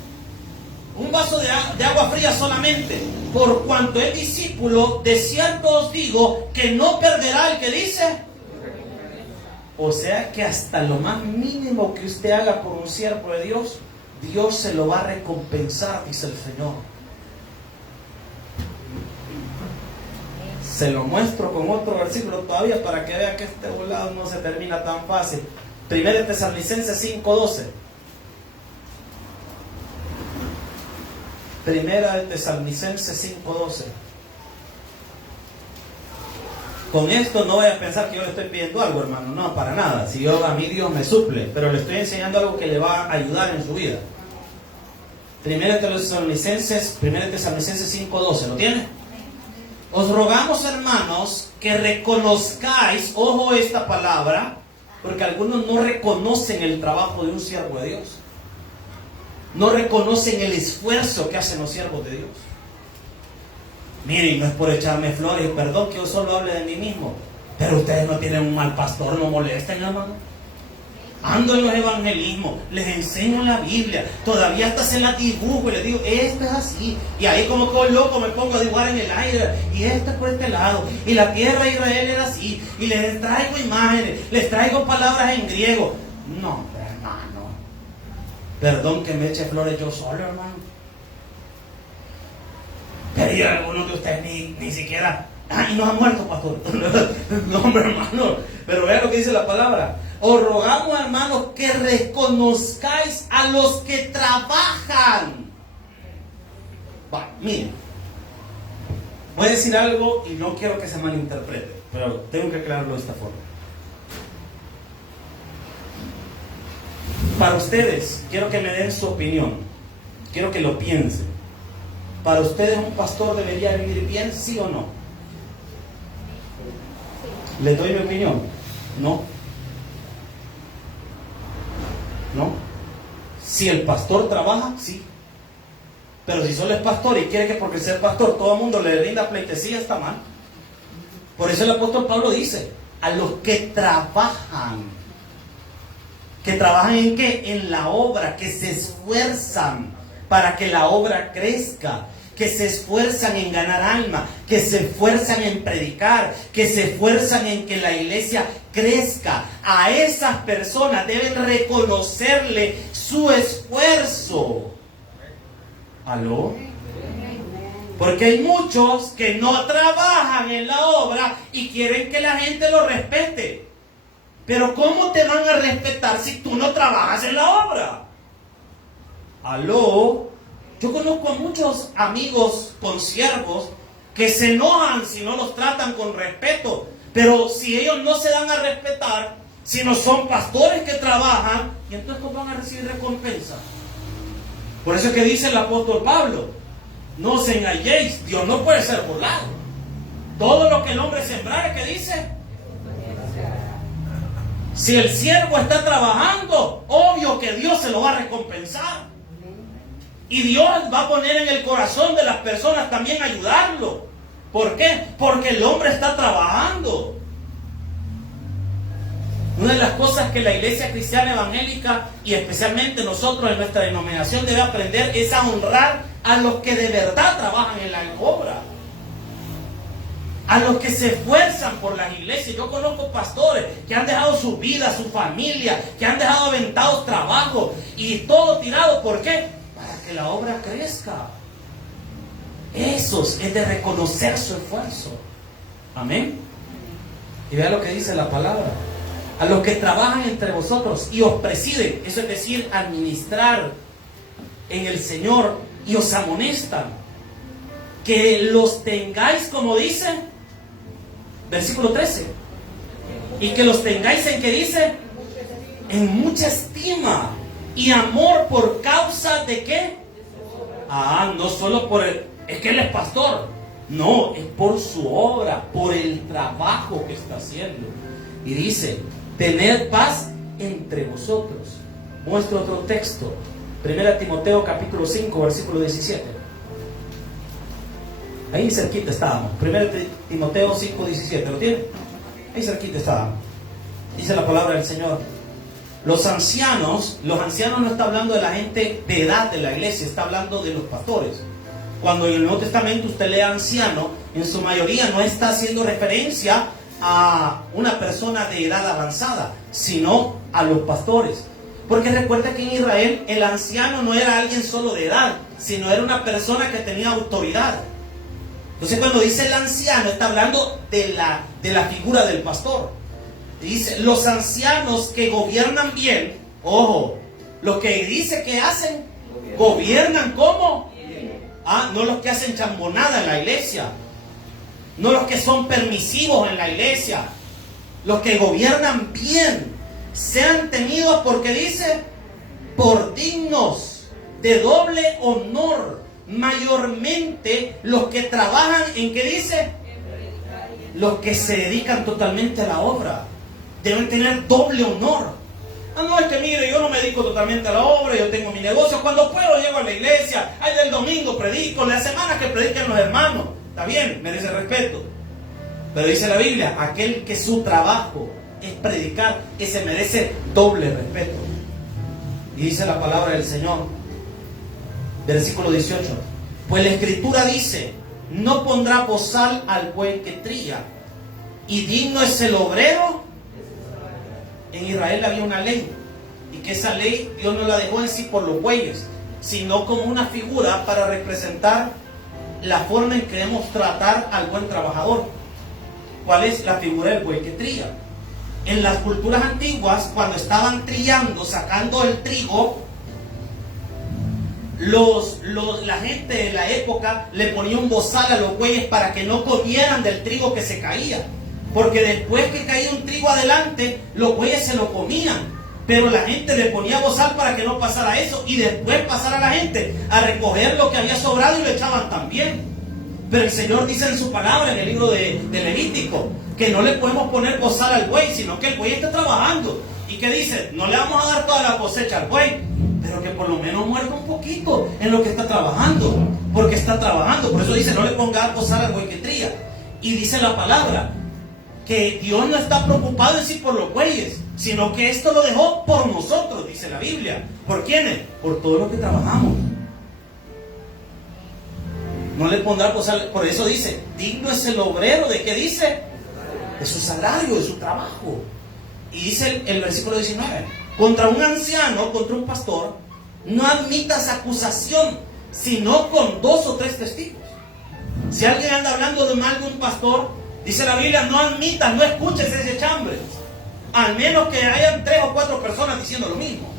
Un vaso de agua fría solamente. Por cuanto es discípulo, de cierto os digo que no perderá el que dice. O sea que hasta lo más mínimo que usted haga por un siervo de Dios, Dios se lo va a recompensar, dice el Señor. Se lo muestro con otro versículo todavía para que vea que este volado no se termina tan fácil. 1 Tesalonicenses 5:12. Primera de Tesalonicenses 5:12. Con esto no vaya a pensar que yo le estoy pidiendo algo, hermano. No, para nada. Si a mí Dios me suple, pero le estoy enseñando algo que le va a ayudar en su vida. Primera de Tesalonicenses 5:12. ¿Lo tiene? Os rogamos, hermanos, que reconozcáis, ojo esta palabra, porque algunos no reconocen el trabajo de un siervo de Dios. No reconocen el esfuerzo que hacen los siervos de Dios. Miren, no es por echarme flores, perdón que yo solo hable de mí mismo, pero ustedes no tienen un mal pastor, no molesten, hermano. Ando en los evangelismos, les enseño la Biblia, todavía hasta se la dibujo y les digo, esto es así. Y ahí como todo loco me pongo a dibujar en el aire, y esto es por este lado, y la tierra de Israel era así, y les traigo imágenes, les traigo palabras en griego. No, hermano, perdón que me eche flores yo solo, hermano. Pero yo, algunos de ustedes ni siquiera, y no han muerto, pastor. No, hombre, hermano, pero vean lo que dice la palabra. Os rogamos, hermanos, que reconozcáis a los que trabajan. Miren, voy a decir algo y no quiero que se malinterprete, pero tengo que aclararlo de esta forma. Para ustedes, quiero que me den su opinión, quiero que lo piensen. ¿Para ustedes un pastor debería vivir bien, sí o no? ¿Les doy mi opinión? No. ¿No? Si el pastor trabaja, sí. Pero si solo es pastor y quiere que porque ser pastor todo el mundo le rinda pleitesía, está mal. Por eso el apóstol Pablo dice, a los que trabajan. ¿Que trabajan en qué? En la obra, que se esfuerzan para que la obra crezca, que se esfuerzan en ganar alma, que se esfuerzan en predicar, que se esfuerzan en que la iglesia crezca. A esas personas deben reconocerle su esfuerzo. ¿Aló? Porque hay muchos que no trabajan en la obra y quieren que la gente lo respete. Pero ¿cómo te van a respetar si tú no trabajas en la obra? ¿Aló? Yo conozco a muchos amigos consiervos que se enojan si no los tratan con respeto. Pero si ellos no se dan a respetar, si no son pastores que trabajan, ¿y entonces cómo van a recibir recompensa? Por eso es que dice el apóstol Pablo, no os engañéis, Dios no puede ser burlado. Todo lo que el hombre sembrare, ¿qué dice? Si el siervo está trabajando, obvio que Dios se lo va a recompensar. Y Dios va a poner en el corazón de las personas también ayudarlo. ¿Por qué? Porque el hombre está trabajando. Una de las cosas que la iglesia cristiana evangélica y especialmente nosotros en nuestra denominación debe aprender es a honrar a los que de verdad trabajan en la obra. A los que se esfuerzan por las iglesias. Yo conozco pastores que han dejado su vida, su familia, que han dejado aventados trabajos y todo tirado. ¿Por qué? Para que la obra crezca. Eso es de reconocer su esfuerzo. Amén. Y vea lo que dice la palabra. a los que trabajan entre vosotros y os presiden, eso es decir, administrar en el Señor, y os amonestan, que los tengáis, como dice, versículo 13, y que los tengáis en, ¿qué dice? En mucha estima y amor por causa de ¿qué? No solo por es que él es pastor, no, es por su obra, por el trabajo que está haciendo. Y dice, tened paz entre vosotros. Muestro otro texto, 1 Timoteo capítulo 5 versículo 17. Ahí cerquita estábamos, 1 Timoteo 5, 17, ¿lo tiene? Ahí cerquita estábamos. Dice la palabra del Señor: los ancianos no está hablando de la gente de edad de la iglesia, está hablando de los pastores. Cuando en el Nuevo Testamento usted lee anciano, en su mayoría no está haciendo referencia a una persona de edad avanzada, sino a los pastores. Porque recuerda que en Israel el anciano no era alguien solo de edad, sino era una persona que tenía autoridad. Entonces cuando dice el anciano, está hablando de la figura del pastor. Dice, los ancianos que gobiernan bien, ojo, los que dice que hacen, gobiernan ¿cómo? No los que hacen chambonada en la iglesia, no los que son permisivos en la iglesia, los que gobiernan bien, sean tenidos porque dice, por dignos de doble honor, mayormente los que trabajan en, ¿qué dice? Los que se dedican totalmente a la obra. Deben tener doble honor. No, es que mire, yo no me dedico totalmente a la obra, yo tengo mi negocio, cuando puedo llego a la iglesia, ahí del domingo predico, las semanas que predican los hermanos, está bien, merece respeto. Pero dice la Biblia, aquel que su trabajo es predicar, ese merece doble respeto. Y dice la palabra del Señor, versículo 18, pues la Escritura dice, no pondrá bozal al buey que trilla, y digno es el obrero. En Israel había una ley, y que esa ley Dios no la dejó en sí por los bueyes, sino como una figura para representar la forma en que debemos tratar al buen trabajador. ¿Cuál es la figura del buey que trilla? En las culturas antiguas, cuando estaban trillando, sacando el trigo, la gente de la época le ponía un bozal a los bueyes para que no comieran del trigo que se caía. Porque después que caía un trigo adelante, los bueyes se lo comían. Pero la gente le ponía bozal para que no pasara eso. Y después pasara la gente a recoger lo que había sobrado y lo echaban también. Pero el Señor dice en su palabra, en el libro de Levítico, que no le podemos poner bozal al buey, sino que el buey está trabajando. ¿Y qué dice? No le vamos a dar toda la cosecha al buey, pero que por lo menos muerda un poquito en lo que está trabajando. Porque está trabajando. Por eso dice, no le ponga bozal al buey que trilla. Y dice la palabra que Dios no está preocupado en sí por los bueyes, sino que esto lo dejó por nosotros, dice la Biblia. ¿Por quiénes? Por todos los que trabajamos. No le pondrá bozal, por eso dice, digno es el obrero, ¿de qué dice? De su salario, de su trabajo. Y dice el versículo 19, contra un anciano, contra un pastor, no admitas acusación, sino con 2 o 3 testigos. Si alguien anda hablando de mal de un pastor, dice la Biblia, no admitas, no escuches ese chambre, al menos que hayan 3 o 4 personas diciendo lo mismo.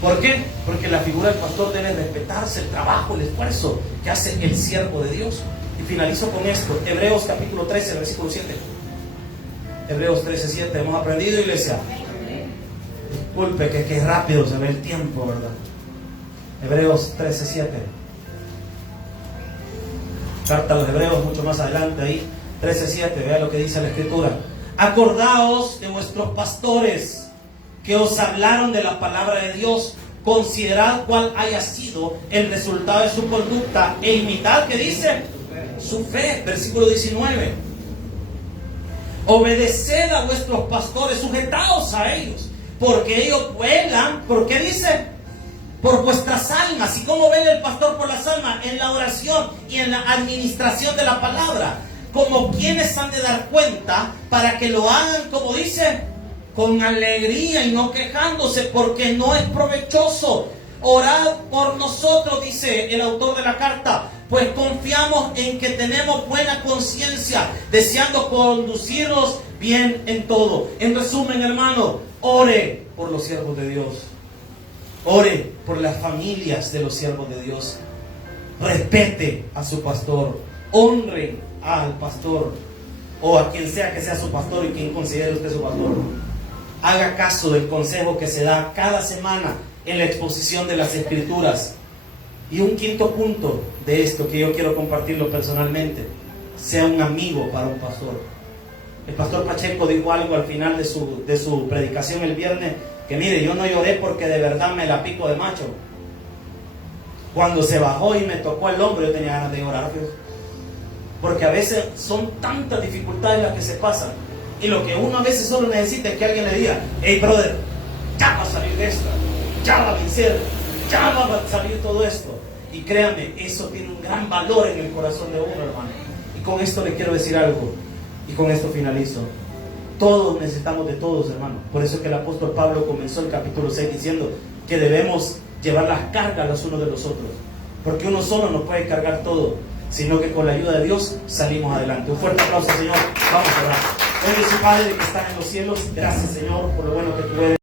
¿Por qué? Porque la figura del pastor debe respetarse, el trabajo, el esfuerzo que hace el siervo de Dios. Y finalizo con esto, Hebreos capítulo 13, versículo 7. Hebreos 13, 7, hemos aprendido, iglesia. Disculpe que rápido se ve el tiempo, ¿verdad? Hebreos 13, 7. Carta a los Hebreos, mucho más adelante ahí, 13:7, vea lo que dice la Escritura. Acordaos de vuestros pastores que os hablaron de la palabra de Dios, considerad cuál haya sido el resultado de su conducta e imitad, ¿qué dice? Su fe, versículo 19. Obedeced a vuestros pastores, sujetaos a ellos, porque ellos velan, ¿por qué dice? Por vuestras almas. ¿Y cómo vela el pastor por las almas? En la oración y en la administración de la palabra, como quienes han de dar cuenta, para que lo hagan, como dice, con alegría y no quejándose, porque no es provechoso. Orad por nosotros, dice el autor de la carta, Pues confiamos en que tenemos buena conciencia, deseando conducirnos bien en todo. En resumen, hermano, ore por los siervos de Dios. Ore por las familias de los siervos de Dios. Respete a su pastor. Honre al pastor, o a quien sea que sea su pastor y quien considere usted su pastor. Haga caso del consejo que se da cada semana en la exposición de las Escrituras. Y un quinto punto de esto que yo quiero compartirlo personalmente: sea un amigo para un pastor. El pastor Pacheco dijo algo al final de su predicación el viernes, que mire, yo no lloré porque de verdad me la pico de macho. Cuando se bajó y me tocó el hombro, yo tenía ganas de llorar, Dios. Porque a veces son tantas dificultades las que se pasan, y lo que uno a veces solo necesita es que alguien le diga: hey brother, ya va a salir de esta, ya va a vencer, ya va a salir todo esto. Y créanme, eso tiene un gran valor en el corazón de uno, hermano. Y con esto le quiero decir algo, y con esto finalizo. Todos necesitamos de todos, hermano. Por eso es que el apóstol Pablo comenzó el capítulo 6 diciendo que debemos llevar las cargas los unos de los otros, porque uno solo no puede cargar todo, sino que con la ayuda de Dios salimos adelante. Un fuerte aplauso, Señor. Vamos a orar. Oye, su Padre que está en los cielos, gracias, Señor, por lo bueno que tú eres.